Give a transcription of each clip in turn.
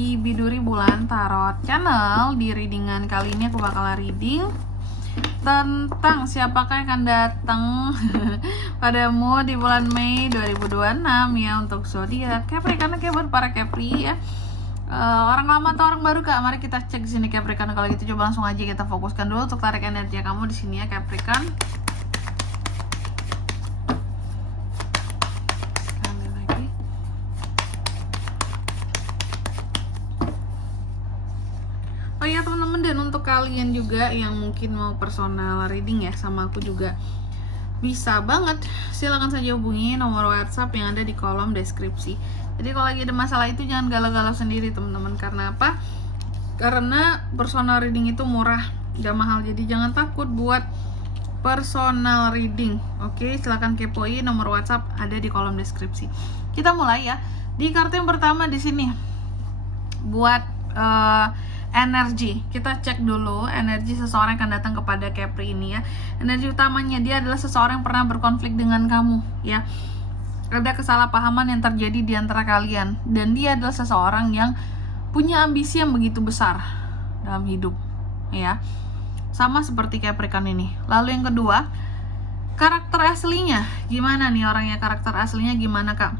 di Biduri Bulan Tarot Channel. Di readingan kali ini aku bakal reading tentang siapakah yang akan datang padamu di bulan Mei 2026 ya, untuk zodiak Capri. Karena kayak buat para Capri ya, orang lama atau orang baru Kak, mari kita cek di sini Capricorn. Kalau gitu coba langsung aja kita fokuskan dulu untuk tarik energi kamu di sini ya Capricorn. Sekali lagi. Oh iya teman-teman, dan untuk kalian juga yang mungkin mau personal reading ya sama aku juga bisa banget, silakan saja hubungi nomor WhatsApp yang ada di kolom deskripsi. Jadi kalau lagi ada masalah itu jangan galau-galau sendiri teman-teman. Karena apa? Karena personal reading itu murah, gak mahal. Jadi jangan takut buat personal reading. Oke, silakan kepoin nomor WhatsApp ada di kolom deskripsi. Kita mulai ya. Di kartu yang pertama di sini buat energi, kita cek dulu energi seseorang yang akan datang kepada Capri ini ya. Energi utamanya dia adalah seseorang yang pernah berkonflik dengan kamu ya. Ada kesalahpahaman yang terjadi di antara kalian, dan dia adalah seseorang yang punya ambisi yang begitu besar dalam hidup ya, sama seperti Capricorn ini. Lalu yang kedua, karakter aslinya gimana nih orangnya? Karakter aslinya gimana Kak?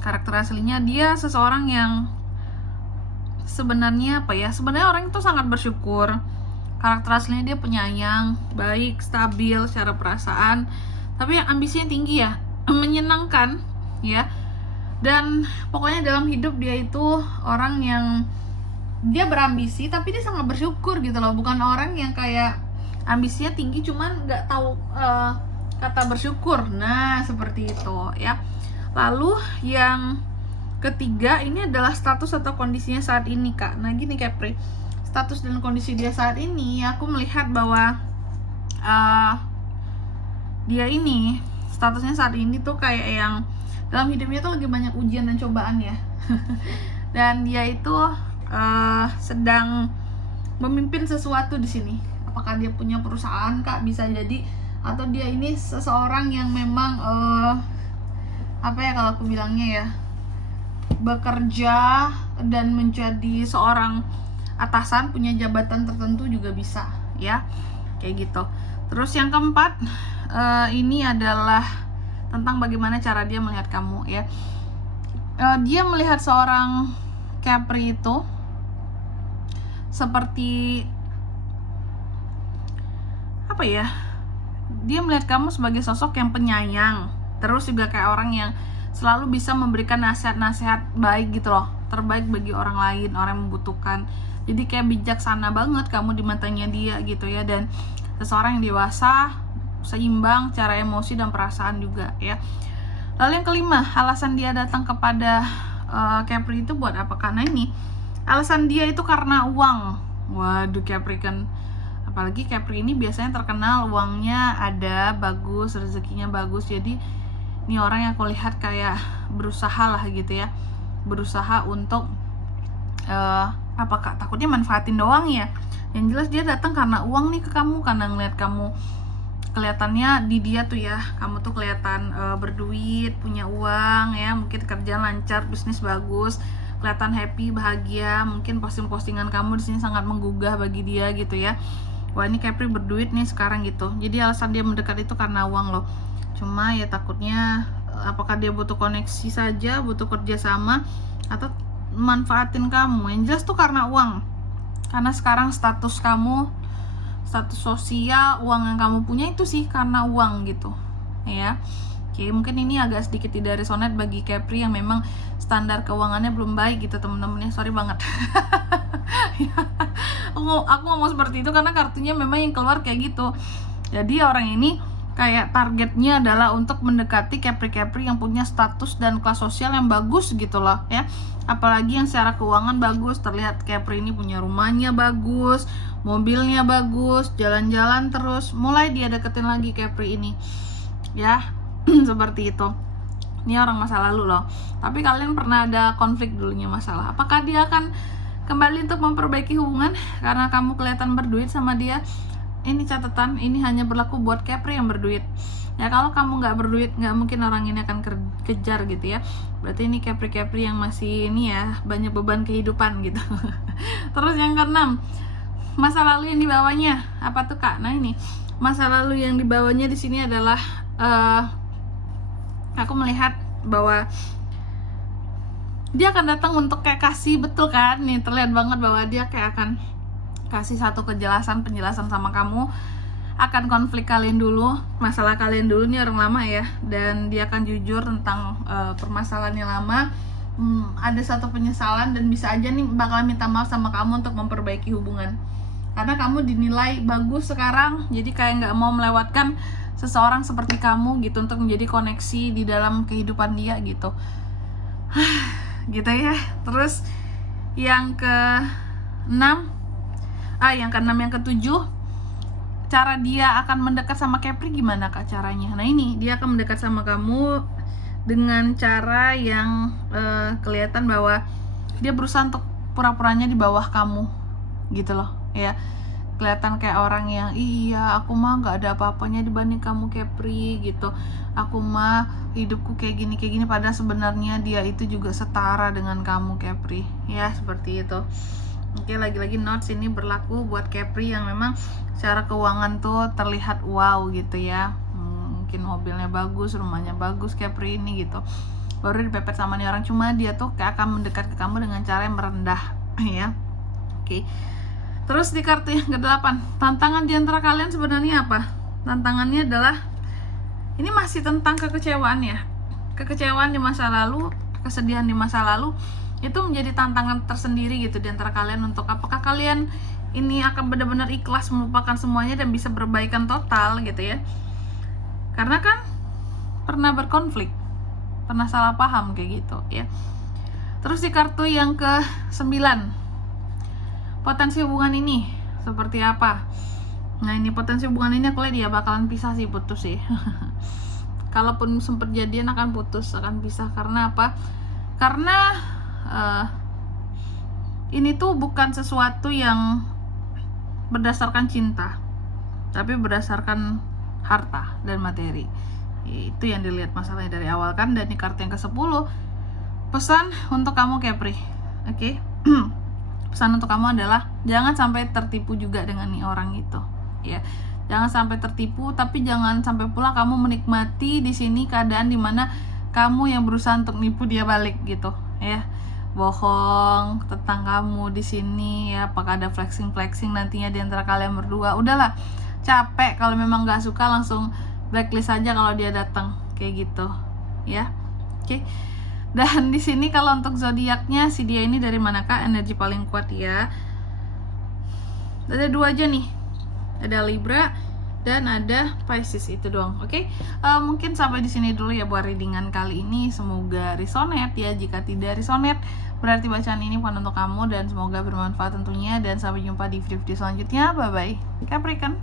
Karakter aslinya dia seseorang yang sebenarnya apa ya, sebenarnya orang itu sangat bersyukur. Karakter aslinya dia penyayang, baik, stabil secara perasaan, tapi yang ambisinya tinggi ya, menyenangkan ya. Dan pokoknya dalam hidup dia itu orang yang dia berambisi tapi dia sangat bersyukur gitu loh. Bukan orang yang kayak ambisinya tinggi cuman nggak tahu kata bersyukur. Nah seperti itu ya. Lalu yang ketiga ini adalah status atau kondisinya saat ini Kak. Nah gini Capri, status dan kondisi dia saat ini aku melihat bahwa dia ini statusnya saat ini tuh kayak yang dalam hidupnya tuh lagi banyak ujian dan cobaan ya. Dan dia itu sedang memimpin sesuatu di sini. Apakah dia punya perusahaan Kak? Bisa jadi. Atau dia ini seseorang yang memang apa ya kalau aku bilangnya ya, bekerja dan menjadi seorang atasan, punya jabatan tertentu juga bisa ya, kayak gitu. Terus yang keempat ini adalah tentang bagaimana cara dia melihat kamu ya. Dia melihat seorang Capri itu seperti apa ya, dia melihat kamu sebagai sosok yang penyayang, terus juga kayak orang yang selalu bisa memberikan nasihat-nasihat baik gitu loh, terbaik bagi orang lain, orang yang membutuhkan. Jadi kayak bijaksana banget kamu di matanya dia gitu ya. Dan seseorang yang dewasa, seimbang cara emosi dan perasaan juga ya. Lalu yang kelima, alasan dia datang kepada Capri itu buat apa? Karena ini alasan dia itu karena uang. Waduh Capri kan, apalagi Capri ini biasanya terkenal uangnya ada, bagus, rezekinya bagus. Jadi ini orang yang aku lihat kayak berusaha lah gitu ya, berusaha untuk apa Kak, takutnya manfaatin doang ya. Yang jelas dia datang karena uang nih ke kamu, karena ngeliat kamu kelihatannya di dia tuh ya, kamu tuh kelihatan berduit, punya uang ya, mungkin kerjaan lancar, bisnis bagus, kelihatan happy, bahagia. Mungkin posting-postingan kamu di sini sangat menggugah bagi dia gitu ya. Wah ini Capri berduit nih sekarang gitu. Jadi alasan dia mendekat itu karena uang loh. Cuma ya takutnya apakah dia butuh koneksi saja, butuh kerjasama, atau manfaatin kamu. Yang jelas tuh karena uang. Karena sekarang status kamu, status sosial, uang yang kamu punya itu sih karena uang gitu ya. Oke, mungkin ini agak sedikit tidak resonate bagi Capri yang memang standar keuangannya belum baik gitu teman-teman ya, sorry banget. Aku ngomong seperti itu karena kartunya memang yang keluar kayak gitu. Jadi orang ini kayak targetnya adalah untuk mendekati Capri-Capri yang punya status dan kelas sosial yang bagus gitu loh ya. Apalagi yang secara keuangan bagus. Terlihat Capri ini punya rumahnya bagus, mobilnya bagus, jalan-jalan terus. Mulai dia deketin lagi Capri ini ya. Seperti itu. Ini orang masa lalu loh. Tapi kalian pernah ada konflik dulunya masalah. Apakah dia akan kembali untuk memperbaiki hubungan karena kamu kelihatan berduit sama dia? Ini catatan, ini hanya berlaku buat Capri yang berduit. Ya kalau kamu nggak berduit, nggak mungkin orang ini akan kejar gitu ya. Berarti ini Capri yang masih ini ya, banyak beban kehidupan gitu. Terus yang keenam, masa lalu yang dibawanya apa tuh Kak? Nah ini masa lalu yang dibawanya di sini adalah aku melihat bahwa dia akan datang untuk kayak kasih, betul kan? Nih terlihat banget bahwa dia kayak akan kasih satu penjelasan sama kamu, akan konflik kalian dulu, masalah kalian dulu, nih orang lama ya, dan dia akan jujur tentang permasalahannya lama. Ada satu penyesalan dan bisa aja nih bakal minta maaf sama kamu untuk memperbaiki hubungan, karena kamu dinilai bagus sekarang, jadi kayak nggak mau melewatkan seseorang seperti kamu gitu untuk menjadi koneksi di dalam kehidupan dia gitu. Gitu ya. Terus yang ke-6, yang ke-7, cara dia akan mendekat sama Capri gimana Kak caranya? Nah ini dia akan mendekat sama kamu dengan cara yang kelihatan bahwa dia berusaha untuk pura-puranya di bawah kamu gitu loh ya. Kelihatan kayak orang yang iya aku mah nggak ada apa-apanya dibanding kamu Capri gitu, aku mah hidupku kayak gini padahal sebenarnya dia itu juga setara dengan kamu Capri ya, seperti itu. Oke, lagi-lagi notes ini berlaku buat Capri yang memang secara keuangan tuh terlihat wow gitu ya. Mungkin mobilnya bagus, rumahnya bagus Capri ini gitu, baru dipepet sama nih orang, cuma dia tuh kayak akan mendekat ke kamu dengan cara yang merendah ya. Oke. Terus di kartu yang ke-8, tantangan di antara kalian sebenarnya apa? Tantangannya adalah ini masih tentang kekecewaan ya. Kekecewaan di masa lalu, kesedihan di masa lalu itu menjadi tantangan tersendiri gitu di antara kalian, untuk apakah kalian ini akan benar-benar ikhlas melupakan semuanya dan bisa berbaikan total gitu ya. Karena kan pernah berkonflik, pernah salah paham kayak gitu ya. Terus di kartu yang ke-9, potensi hubungan ini seperti apa? Nah ini potensi hubungan ini aku lihat dia bakalan pisah sih, putus sih. Kalaupun sempat jadian akan putus, akan pisah. Karena apa? Karena ini tuh bukan sesuatu yang berdasarkan cinta, tapi berdasarkan harta dan materi. Itu yang dilihat masalahnya dari awal kan. Dan di kartu yang ke-10, pesan untuk kamu Capri, oke? Pesan untuk kamu adalah jangan sampai tertipu juga dengan nih orang itu ya. Jangan sampai tertipu, tapi jangan sampai pula kamu menikmati di sini keadaan dimana kamu yang berusaha untuk nipu dia balik gitu ya, bohong tentang kamu di sini ya. Apakah ada flexing nantinya di antara kalian berdua? Udahlah, capek. Kalau memang nggak suka langsung blacklist aja kalau dia datang kayak gitu ya. Oke. Dan di sini kalau untuk zodiaknya si dia ini dari mana Kak? Energi paling kuat ya. Ada 2 aja nih. Ada Libra dan ada Pisces, itu doang. Oke. Mungkin sampai di sini dulu ya buat readingan kali ini. Semoga resonate ya. Jika tidak resonate, berarti bacaan ini bukan untuk kamu, dan semoga bermanfaat tentunya, dan sampai jumpa di video-video selanjutnya. Bye bye. Capricorn.